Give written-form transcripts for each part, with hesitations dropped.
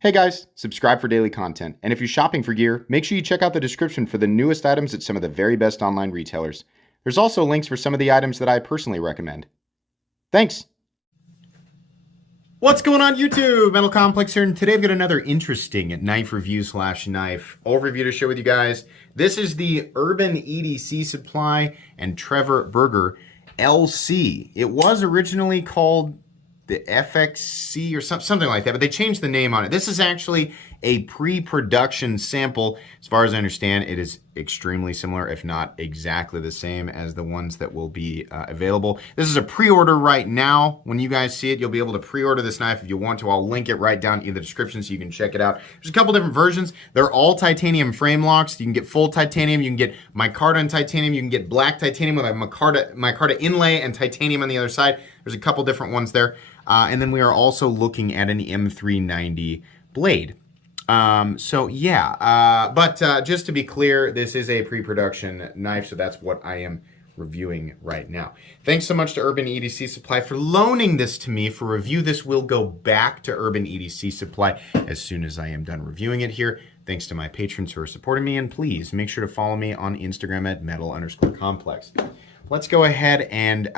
Hey guys, subscribe for daily content. And if you're shopping for gear, make sure you check out the description for the newest items at some of the very best online retailers. There's also links for some of the items that I personally recommend. Thanks! What's going on YouTube? Metal Complex here, and today I've got another interesting knife review / knife overview to share with you guys. This is the Urban EDC Supply and Trevor Burger LC. It was originally called the FXC or something like that, but they changed the name on it. This is actually a pre-production sample. As far as I understand, it is extremely similar, if not exactly the same as the ones that will be available. This is a pre-order right now. When you guys see it, you'll be able to pre-order this knife if you want to. I'll link it right down in the description so you can check it out. There's a couple different versions. They're all titanium frame locks. You can get full titanium. You can get micarta and titanium. You can get black titanium with a micarta inlay and titanium on the other side. There's a couple different ones there. And then we are also looking at an M390 blade. Just to be clear, this is a pre-production knife, so that's what I am reviewing right now. Thanks so much to Urban EDC Supply for loaning this to me for review. This will go back to Urban EDC Supply as soon as I am done reviewing it here. Thanks to my patrons who are supporting me, and please make sure to follow me on Instagram at metal_complex. Let's go ahead and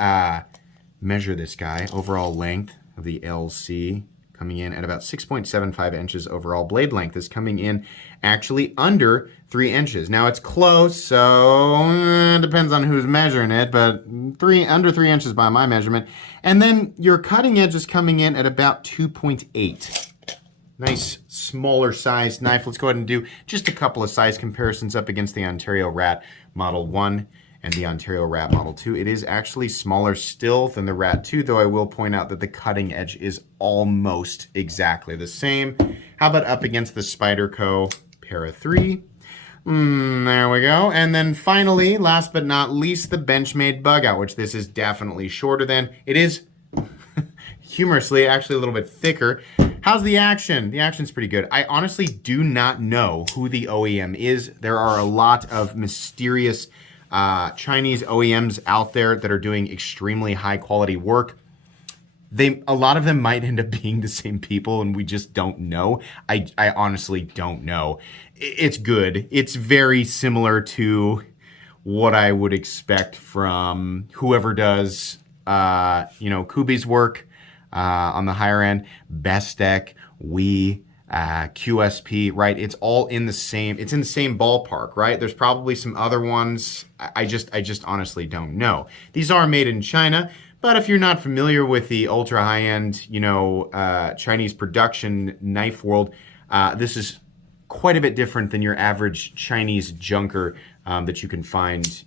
measure this guy. Overall length of the LC coming in at about 6.75 inches. Overall blade length is coming in actually under 3 inches. Now it's close, so it depends on who's measuring it, but under 3 inches by my measurement. And then your cutting edge is coming in at about 2.8. Nice smaller size knife. Let's go ahead and do just a couple of size comparisons up against the Ontario Rat Model 1 and the Ontario Rat Model 2. It is actually smaller still than the Rat 2, though I will point out that the cutting edge is almost exactly the same. How about up against the Spyderco Para 3? There we go. And then finally, last but not least, the Benchmade Bug Out, which this is definitely shorter than. It is, humorously, actually a little bit thicker. How's the action? The action's pretty good. I honestly do not know who the OEM is. There are a lot of mysterious Chinese OEMs out there that are doing extremely high quality work. A lot of them might end up being the same people and we just don't know. I honestly don't know. It's good. It's very similar to what I would expect from whoever does, Kubi's work on the higher end, Bestech, QSP, right? It's all in the same, it's in the same ballpark, right? There's probably some other ones. I just honestly don't know. These are made in China, but if you're not familiar with the ultra high-end, Chinese production knife world, this is quite a bit different than your average Chinese junker that you can find,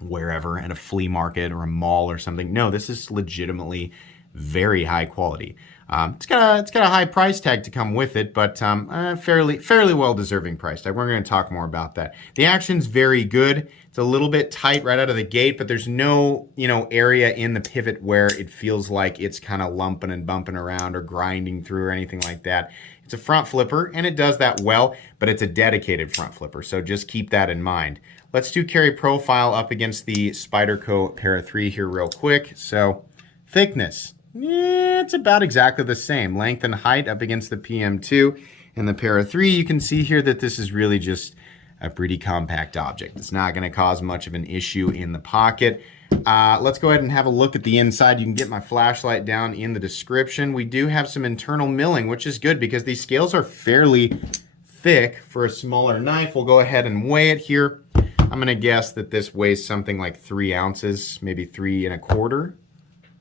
wherever at a flea market or a mall or something. No, this is legitimately very high quality. It's got a high price tag to come with it, but fairly well deserving price tag. We're going to talk more about that. The action's very good. It's a little bit tight right out of the gate, but there's no area in the pivot where it feels like it's kind of lumping and bumping around or grinding through or anything like that. It's a front flipper, and it does that well, but it's a dedicated front flipper, so just keep that in mind. Let's do carry profile up against the Spyderco Para 3 here real quick. So thickness. Yeah, it's about exactly the same. Length and height up against the PM2 and the Para 3. You can see here that this is really just a pretty compact object. It's not going to cause much of an issue in the pocket. Let's go ahead and have a look at the inside. You can get my flashlight down in the description. We do have some internal milling, which is good because these scales are fairly thick for a smaller knife. We'll go ahead and weigh it here. I'm going to guess that this weighs something like 3 ounces, maybe 3 1/4.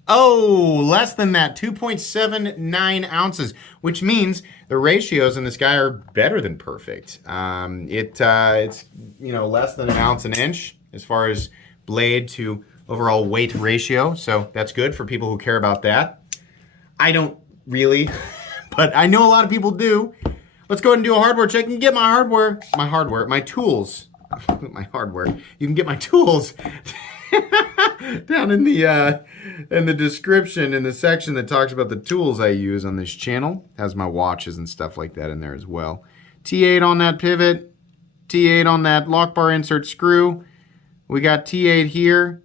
Oh, less than that, 2.79 ounces, which means the ratios in this guy are better than perfect. It's less than 1 ounce an inch as far as blade to overall weight ratio, so that's good for people who care about that. I don't really, but I know a lot of people do. Let's go ahead and do a hardware check and get my tools. My hardware. You can get my tools down in the description, in the section that talks about the tools I use on this channel. It has my watches and stuff like that in there as well. T8 on that pivot, T8 on that lock bar insert screw. We got T8 here,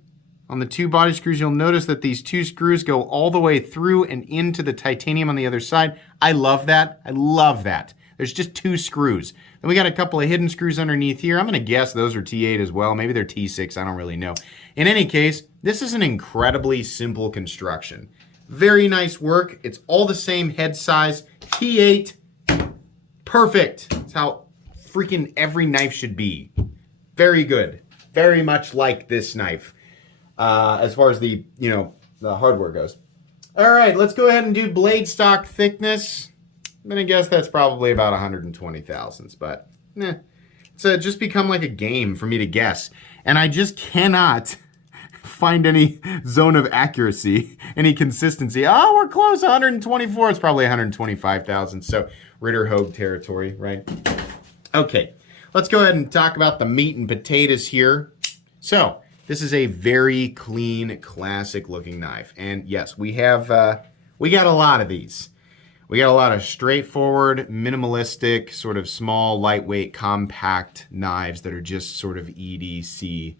On the 2 body screws, you'll notice that these 2 screws go all the way through and into the titanium on the other side. I love that. I love that. There's just 2 screws. Then we got a couple of hidden screws underneath here. I'm going to guess those are T8 as well. Maybe they're T6. I don't really know. In any case, this is an incredibly simple construction. Very nice work. It's all the same head size. T8. Perfect. That's how freaking every knife should be. Very good. Very much like this knife. As far as the hardware goes. All right, let's go ahead and do blade stock thickness. I'm going to guess that's probably about 120 thousandths, but it's just become like a game for me to guess. And I just cannot find any zone of accuracy, any consistency. Oh, we're close, 124. It's probably 125 thousandths, so Ritter Hogue territory, right? Okay, let's go ahead and talk about the meat and potatoes here. So, this is a very clean, classic-looking knife. And yes, we got a lot of these. We got a lot of straightforward, minimalistic, sort of small, lightweight, compact knives that are just sort of EDC,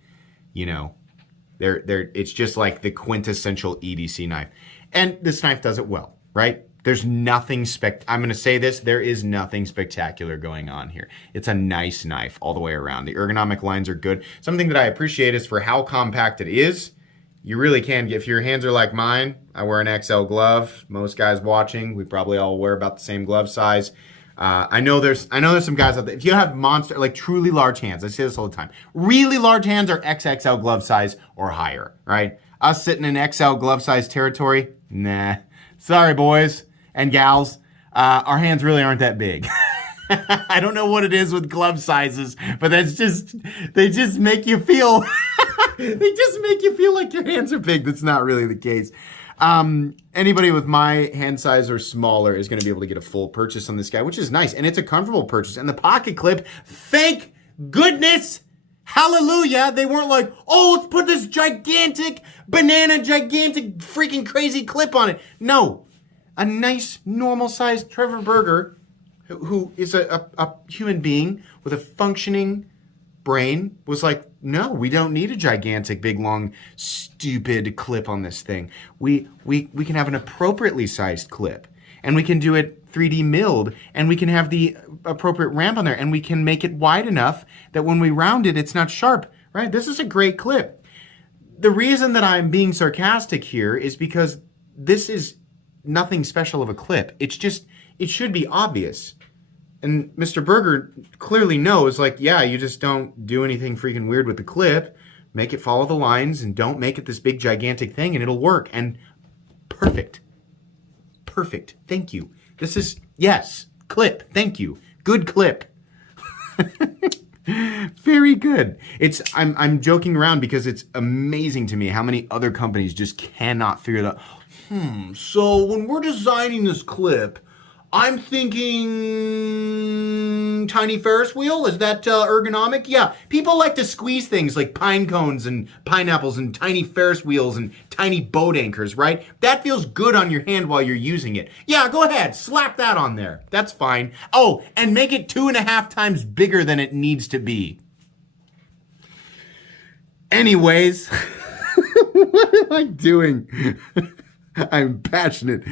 it's just like the quintessential EDC knife. And this knife does it well, right? There's nothing I'm going to say this, there is nothing spectacular going on here. It's a nice knife all the way around. The ergonomic lines are good. Something that I appreciate is for how compact it is, you really can get, if your hands are like mine, I wear an XL glove. Most guys watching, we probably all wear about the same glove size. I know there's some guys out there, if you have monster, like truly large hands, I say this all the time, really large hands are XXL glove size or higher, right? Us sitting in XL glove size territory, nah. Sorry, boys and gals, our hands really aren't that big. I don't know what it is with glove sizes, but they just make you feel, they just make you feel like your hands are big. That's not really the case. Anybody with my hand size or smaller is going to be able to get a full purchase on this guy, which is nice. And it's a comfortable purchase. And the pocket clip, thank goodness, hallelujah, they weren't like, oh, let's put this gigantic freaking crazy clip on it. No, a nice normal sized Trevor Berger, who is a human being with a functioning brain, was like, no, we don't need a gigantic, big, long, stupid clip on this thing. We can have an appropriately sized clip, and we can do it 3D milled, and we can have the appropriate ramp on there, and we can make it wide enough that when we round it, it's not sharp, right? This is a great clip. The reason that I'm being sarcastic here is because this is nothing special of a clip. It's just, it should be obvious. And Mr. Berger clearly knows, like, yeah, you just don't do anything freaking weird with the clip. Make it follow the lines and don't make it this big, gigantic thing, and it'll work. And perfect. Perfect. Thank you. This is, yes, clip. Thank you. Good clip. Very good. I'm joking around because it's amazing to me how many other companies just cannot figure that. So when we're designing this clip, I'm thinking tiny Ferris wheel. Is that ergonomic? Yeah. People like to squeeze things like pine cones and pineapples and tiny Ferris wheels and tiny boat anchors, right? That feels good on your hand while you're using it. Yeah, go ahead. Slap that on there. That's fine. Oh, and make it 2.5 times bigger than it needs to be. Anyways, what am I doing? I'm passionate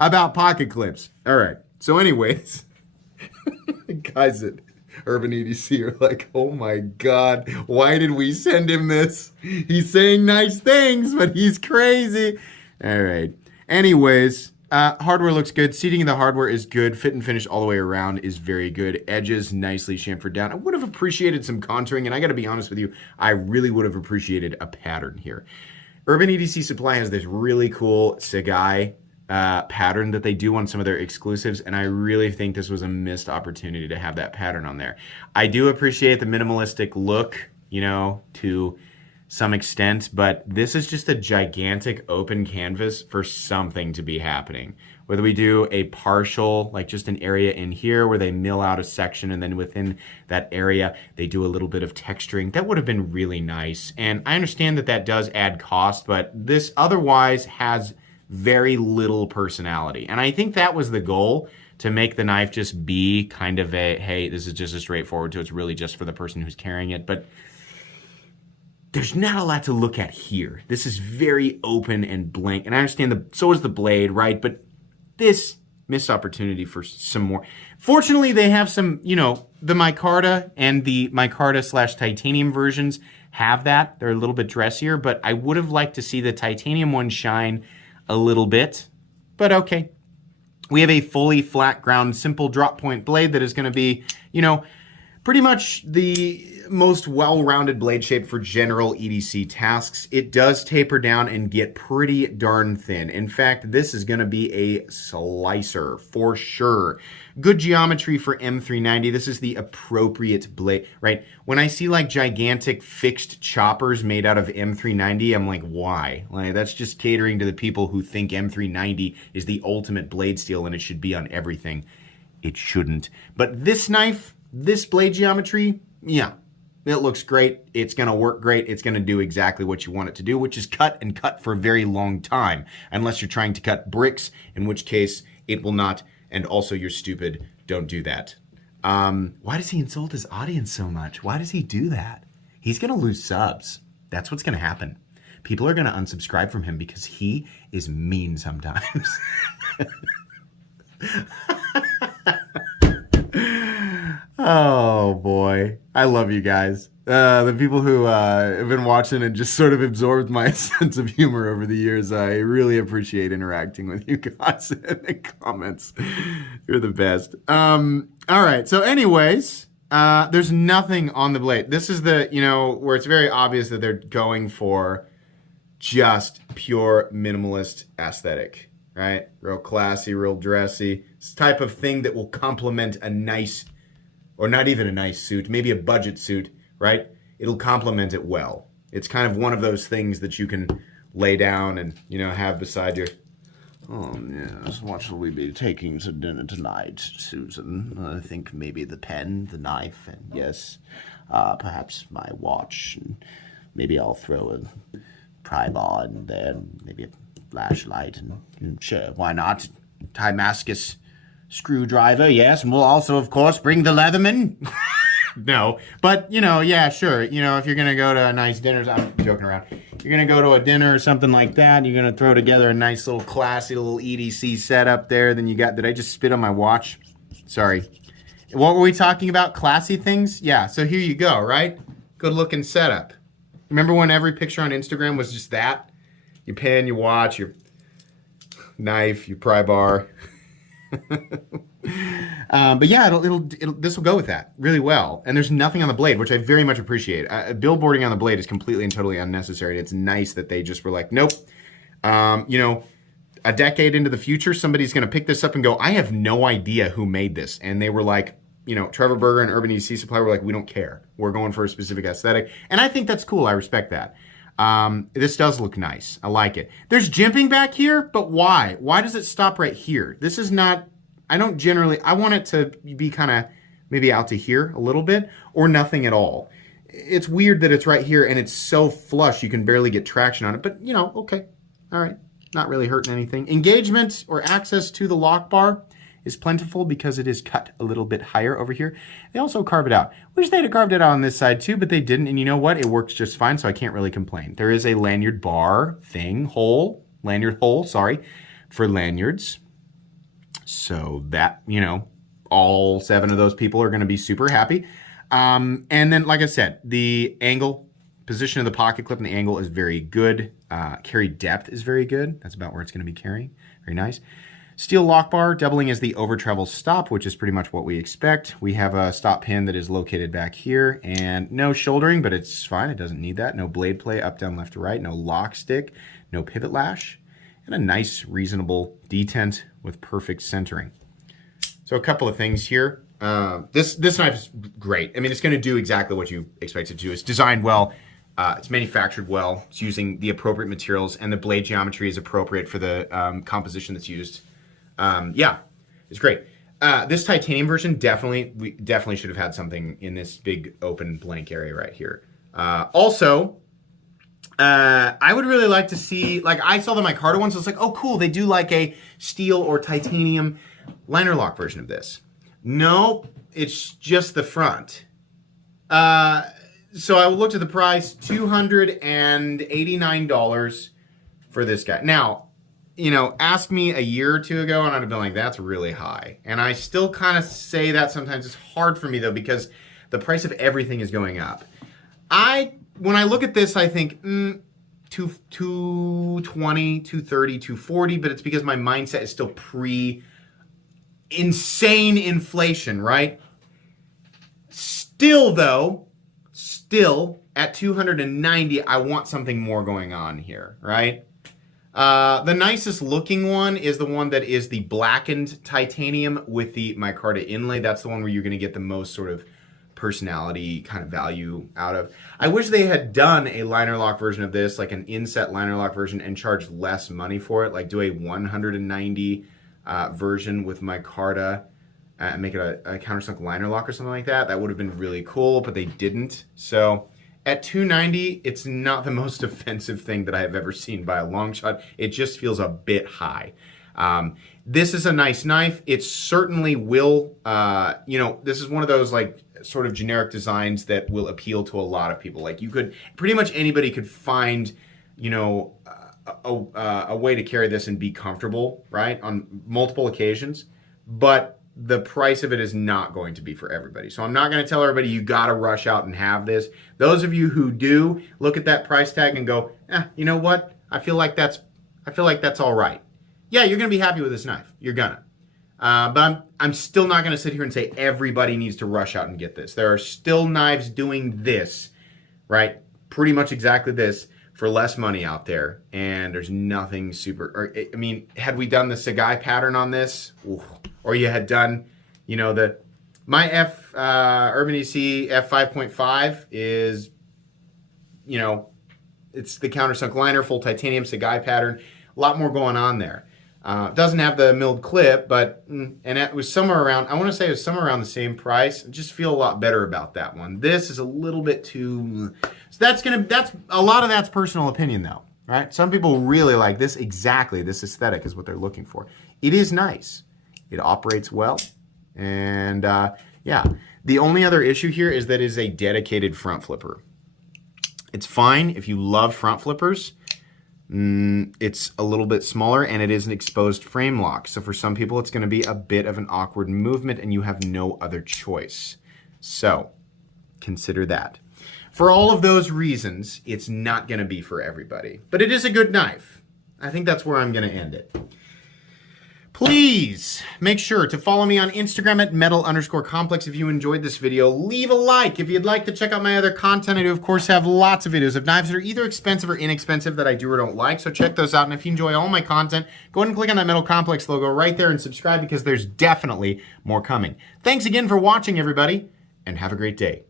about pocket clips. All right. So anyways, guys at Urban EDC are like, oh my God, why did we send him this? He's saying nice things, but he's crazy. All right. Anyways, hardware looks good. Seating in the hardware is good. Fit and finish all the way around is very good. Edges nicely chamfered down. I would have appreciated some contouring, and I got to be honest with you, I really would have appreciated a pattern here. Urban EDC Supply has this really cool Sagai pattern that they do on some of their exclusives, and I really think this was a missed opportunity to have that pattern on there. I do appreciate the minimalistic look, to some extent, but this is just a gigantic open canvas for something to be happening. Whether we do a partial, like just an area in here where they mill out a section, and then within that area, they do a little bit of texturing, that would have been really nice. And I understand that that does add cost, but this otherwise has very little personality. And I think that was the goal, to make the knife just be kind of a, hey, this is just a straightforward, so it's really just for the person who's carrying it. But there's not a lot to look at here. This is very open and blank. And I understand so is the blade, right? But this missed opportunity for some more. Fortunately, they have some, you know, the micarta and the micarta/titanium versions have that. They're a little bit dressier, but I would have liked to see the titanium one shine a little bit. But okay. We have a fully flat ground, simple drop point blade that is going to be, you know, pretty much the most well-rounded blade shape for general EDC tasks. It does taper down and get pretty darn thin. In fact, this is going to be a slicer for sure. Good geometry for M390. This is the appropriate blade, right? When I see like gigantic fixed choppers made out of M390, I'm like, why? Like, that's just catering to the people who think M390 is the ultimate blade steel and it should be on everything. It shouldn't. But this knife, this blade geometry, yeah, it looks great. It's going to work great. It's going to do exactly what you want it to do, which is cut and cut for a very long time, unless you're trying to cut bricks, in which case it will not. And also, you're stupid. Don't do that. Why does he insult his audience so much? Why does he do that? He's going to lose subs. That's what's going to happen. People are going to unsubscribe from him because he is mean sometimes. Oh boy, I love you guys. The people who have been watching and just sort of absorbed my sense of humor over the years, I really appreciate interacting with you guys in the comments. You're the best. All right, so anyways, there's nothing on the blade. This is the, you know, where it's very obvious that they're going for just pure minimalist aesthetic, right? Real classy, real dressy. It's the type of thing that will complement a nice, or not even a nice suit, maybe a budget suit, right? It'll complement it well. It's kind of one of those things that you can lay down and, you know, have beside your, oh yes, what shall we be taking to dinner tonight, Susan? I think maybe the pen, the knife, and yes, perhaps my watch, and maybe I'll throw a pry bar in there, and maybe a flashlight, and sure, why not? Damascus screwdriver, yes, and we'll also, of course, bring the Leatherman. No, but, you know, yeah, sure. You know, if you're going to go to a nice dinner, I'm joking around. You're going to go to a dinner or something like that, you're going to throw together a nice little classy little EDC setup there. Then you got, did I just spit on my watch? Sorry. What were we talking about? Classy things? Yeah, so here you go, right? Good looking setup. Remember when every picture on Instagram was just that? Your pen, your watch, your knife, your pry bar. But yeah, this will go with that really well. And there's nothing on the blade, which I very much appreciate. Billboarding on the blade is completely and totally unnecessary. It's nice that they just were like, nope. You know, a decade into the future, somebody's going to pick this up and go, I have no idea who made this. And they were like, you know, Trevor Berger and Urban EDC Supply were like, we don't care. We're going for a specific aesthetic. And I think that's cool. I respect that. This does look nice. I like it. There's jimping back here, but why? Why does it stop right here? This is not, I want it to be kind of maybe out to here a little bit or nothing at all. It's weird that it's right here and it's so flush you can barely get traction on it, but you know, okay. All right. Not really hurting anything. Engagement or access to the lock bar is plentiful because it is cut a little bit higher over here. They also carve it out. Wish they'd have carved it out on this side too, but they didn't. And you know what? It works just fine, so I can't really complain. There is a lanyard bar thing, lanyard hole, sorry, for lanyards. So that, you know, all 7 of those people are going to be super happy. And then, like I said, the angle, position of the pocket clip and the angle is very good. Carry depth is very good. That's about where it's going to be carrying. Very nice. Steel lock bar, doubling as the over travel stop, which is pretty much what we expect. We have a stop pin that is located back here, and no shouldering, but it's fine. It doesn't need that. No blade play, up, down, left to right. No lock stick, no pivot lash, and a nice, reasonable detent with perfect centering. So a couple of things here. This knife is great. I mean, it's going to do exactly what you expect it to do. It's designed well. It's manufactured well. It's using the appropriate materials, and the blade geometry is appropriate for the composition that's used. Yeah, it's great. This titanium version, we definitely should have had something in this big open blank area right here. Also, I would really like to see, like I saw the micarta ones, so it's like, oh cool, they do like a steel or titanium liner lock version of this. No, it's just the front. So I looked at the price, $289 for this guy. Now, you know, ask me a year or two ago and I'd have been like, that's really high. And I still kind of say that sometimes. It's hard for me though, because the price of everything is going up. When I look at this, I think, 220, 230, 240, but it's because my mindset is still pre-insane inflation, right? Still though, at 290, I want something more going on here, right? The nicest looking one is the one that is the blackened titanium with the micarta inlay. That's the one where you're going to get the most sort of personality kind of value out of. I wish they had done a liner lock version of this, like an inset liner lock version, and charged less money for it. Like do a 190 version with micarta and make it a countersunk liner lock or something like that. That would have been really cool, but they didn't. So at $290, it's not the most offensive thing that I have ever seen by a long shot. It just feels a bit high. This is a nice knife. It certainly will, you know, this is one of those like sort of generic designs that will appeal to a lot of people. Like you could, pretty much anybody could find, you know, a way to carry this and be comfortable, right, on multiple occasions. But the price of it is not going to be for everybody. So I'm not going to tell everybody you got to rush out and have this. Those of you who do, look at that price tag and go, you know what? I feel like that's all right. Yeah, you're going to be happy with this knife. You're gonna. But I'm still not going to sit here and say everybody needs to rush out and get this. There are still knives doing this, right? Pretty much exactly this for less money out there. And there's nothing super, or, I mean, had we done the Sagai pattern on this, or you had done, you know, my Urban EDC F5.5 is, you know, it's the countersunk liner, full titanium Sagai pattern, a lot more going on there. Doesn't have the milled clip, but, and it was somewhere around, I want to say it was somewhere around the same price. I just feel a lot better about that one. This is a little bit too, so that's a lot of that's personal opinion though, right? Some people really like this, exactly, this aesthetic is what they're looking for. It is nice. It operates well. And yeah, the only other issue here is that it is a dedicated front flipper. It's fine if you love front flippers. It's a little bit smaller and it is an exposed frame lock. So for some people, it's going to be a bit of an awkward movement and you have no other choice. So consider that. For all of those reasons, it's not going to be for everybody, but it is a good knife. I think that's where I'm going to end it. Please make sure to follow me on Instagram at metal_complex if you enjoyed this video. Leave a like if you'd like to check out my other content. I do, of course, have lots of videos of knives that are either expensive or inexpensive that I do or don't like, so check those out. And if you enjoy all my content, go ahead and click on that Metal Complex logo right there and subscribe because there's definitely more coming. Thanks again for watching, everybody, and have a great day.